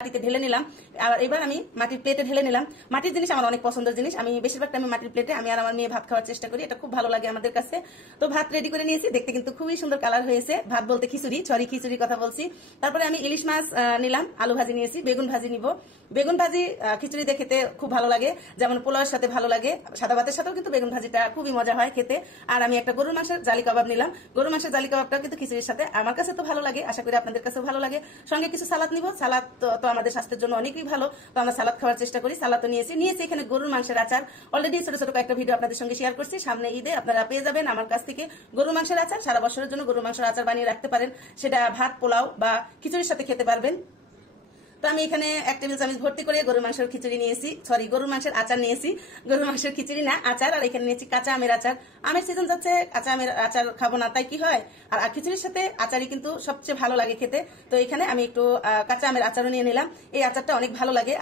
মাটিতে ঢেলে নিলাম। আর এবার আমি মাটির প্লেটে ঢেলে নিলাম। মাটির জিনিস আমার অনেক পছন্দের জিনিস, আমি বেশিরভাগ টাইমে মাটির প্লেটে আমি আর আমার মেয়ে ভাত খাওয়ার চেষ্টা করি, এটা খুব ভালো লাগে আমাদের কাছে। তো ভাত রেডি করে নিয়েছি, দেখতে কিন্তু খুবই সুন্দর কালার হয়েছে। ভাত বলতে খিচুড়ি, সরি খিচুড়ির কথা বলছি। তারপরে আমি ইলিশ মাছ নিলাম, আলু ভাজি নিয়েছি, বেগুন ভাজি নিব। বেগুন ভাজি খিচুড়িতে খেতে খুব ভালো লাগে, যেমন পোলাওয়ের সাথে ভালো লাগে, সাদা ভাতের সাথেও কিন্তু বেগুন ভাজিটা খুবই মজা হয় খেতে। আর আমি একটা গরুর মাংসের জালি কাবাব নিলাম। গরুর মাংসের জালি কাবাবটা কিন্তু খিচুড়ির সাথে আমার কাছে তো ভালো লাগে, আশা করি আপনাদের কাছেও ভালো লাগে। সঙ্গে কিছু সালাদ নিব, সালাদ তো আমাদের স্বাস্থ্যের জন্য অনেকই ভালো, তো আমরা সালাদ খাওয়ার চেষ্টা করি। সালাদ নিয়েছি এখানে গরুর মাংসের আচার। অলরেডি ছোট ছোট কয়েকটা ভিডিও আপনাদের সঙ্গে শেয়ার করছি। সামনে ঈদে আপনারা পেয়ে যাবেন আমার কাছ থেকে গরুর মাংসের আচার। সারা বছরের জন্য গরুর মাংসের আচার বানিয়ে রাখতে পারেন, সেটা ভাত, পোলাও বা খিচুড়ির সাথে খেতে পারবেন। তো আমি এখানে 1 টেবিল চামচ ভর্তি করে গরুর মাংসের খিচুড়ি নিয়েছি, সরি গরুর মাংসের আচার নিয়েছি, গরুর মাংসের খিচুড়ি না আচার। আর এখানে নিয়েছি কাঁচা আমের আচার। আমের সিজন যাচ্ছে, কাঁচা আমের আচার খাবো না তাই কি হয়, আর খিচুড়ির সাথে আচারই কিন্তু সবচেয়ে ভালো লাগে খেতে। তো এখানে আমি একটু কাঁচা আমের আচারও নিয়ে নিলাম, এই আচারটা অনেক ভালো লাগে।